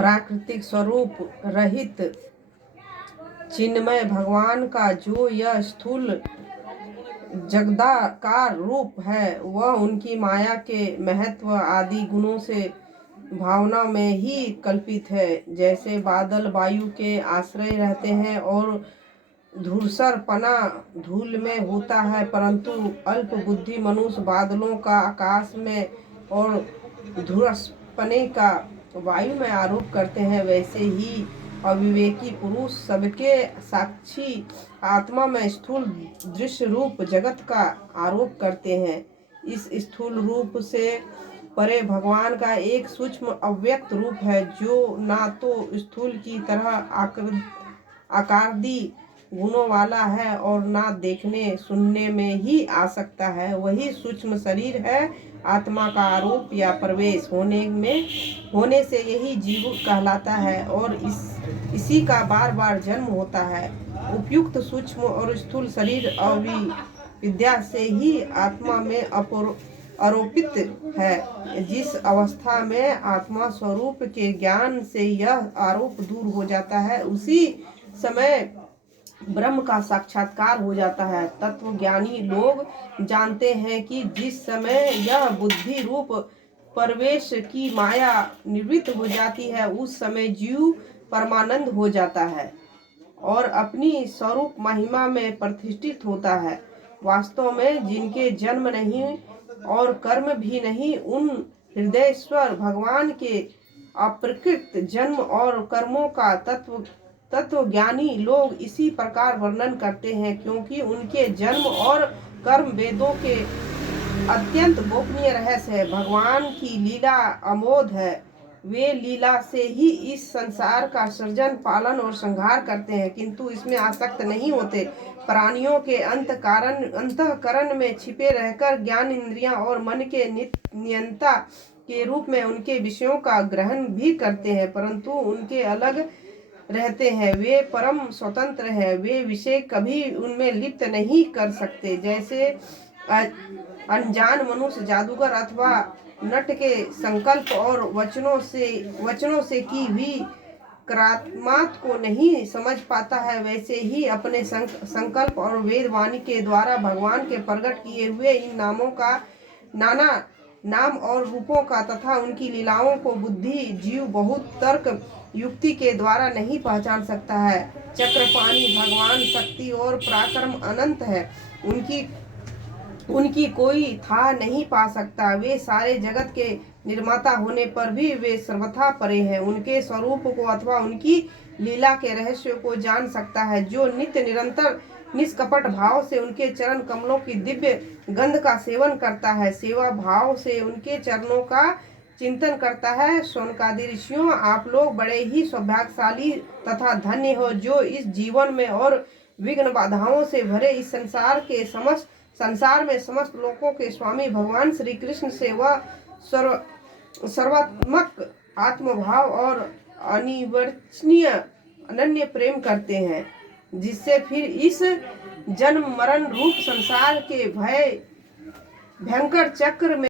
प्राकृतिक स्वरूप रहित चिन्मय भगवान का जो यह स्थूल जगदाकार रूप है वह उनकी माया के महत्व आदि गुणों से भावना में ही कल्पित है। जैसे बादल वायु के आश्रय रहते हैं और धूसर पना धूल में होता है, परंतु अल्प बुद्धि मनुष्य बादलों का आकाश में और धूसरपने का वायु में आरोप करते हैं, वैसे ही अविवेकी पुरुष सबके साक्षी आत्मा में स्थूल दृश्य रूप जगत का आरोप करते हैं। इस स्थूल रूप से परे भगवान का एक सूक्ष्म अव्यक्त रूप है जो ना तो स्थूल की तरह आकारादि गुणों वाला है और ना देखने सुनने में ही आ सकता है। वही सूक्ष्म शरीर है। आत्मा का आरोप या प्रवेश होने से यही जीव कहलाता है और इसी का बार बार जन्म होता है। उपयुक्त सूक्ष्म और स्थूल शरीर अविद्या से ही आत्मा में आरोपित है। जिस अवस्था में आत्मा स्वरूप के ज्ञान से यह आरोप दूर हो जाता है, उसी समय ब्रह्म का साक्षात्कार हो जाता है। तत्वज्ञानी लोग जानते हैं कि जिस समय यह बुद्धि रूप प्रवेश की माया निवृत्त हो जाती है, उस समय जीव परमानंद हो जाता है और अपनी स्वरूप महिमा में प्रतिष्ठित होता है। वास्तव में जिनके जन्म नहीं और कर्म भी नहीं, उन हृदयेश्वर भगवान के अप्रकृत जन्म और कर्मों का तत्वज्ञानी लोग इसी प्रकार वर्णन करते हैं, क्योंकि उनके जन्म और कर्म वेदों के अत्यंत गोपनीय रहस्य है। भगवान की लीला अमोघ है। वे लीला से ही इस संसार का सृजन पालन और संहार करते हैं, किंतु इसमें आसक्त नहीं होते। प्राणियों के अंतःकरण में छिपे रहकर ज्ञान इंद्रियां और मन के नियंता के रूप में उनके विषयों का ग्रहण भी करते हैं, परंतु उनके अलग रहते हैं। वे परम स्वतंत्र हैं। वे विषय कभी उनमें लिप्त नहीं कर सकते। जैसे अनजान मनुष्य जादूगर अथवा नट के संकल्प और वचनों से की हुई करामात को नहीं समझ पाता है, वैसे ही अपने संकल्प और वेदवाणी के द्वारा भगवान के प्रकट किए हुए इन नामों का नाना नाम और रूपों का तथा उनकी लीलाओं को बुद्धि जीव बहुत तर्क युक्ति के द्वारा नहीं पहचान सकता है। चक्रपाणी भगवान शक्ति और पराक्रम अनंत है। उनकी कोई था नहीं पा सकता। वे सारे जगत के निर्माता होने पर भी वे सर्वथा परे हैं। उनके स्वरूप को अथवा उनकी लीला के रहस्य को जान सकता है जो नित्य निरंतर निष्कपट भाव से उनके चरण कमलों की दिव्य गंध का सेवन करता है, सेवा भाव से उनके चरणों का चिंतन करता है। शौनकादि ऋषियों, आप लोग बड़े ही सौभाग्यशाली तथा धन्य हो जो इस जीवन में और विघ्न बाधाओं से भरे इस संसार में समस्त लोकों के स्वामी भगवान श्री कृष्ण से वह सर्वात्मक आत्मभाव और अनिर्वचनीय अनन्य प्रेम करते हैं, जिससे फिर इस जन्म मरण रूप संसार के भयंकर चक्र में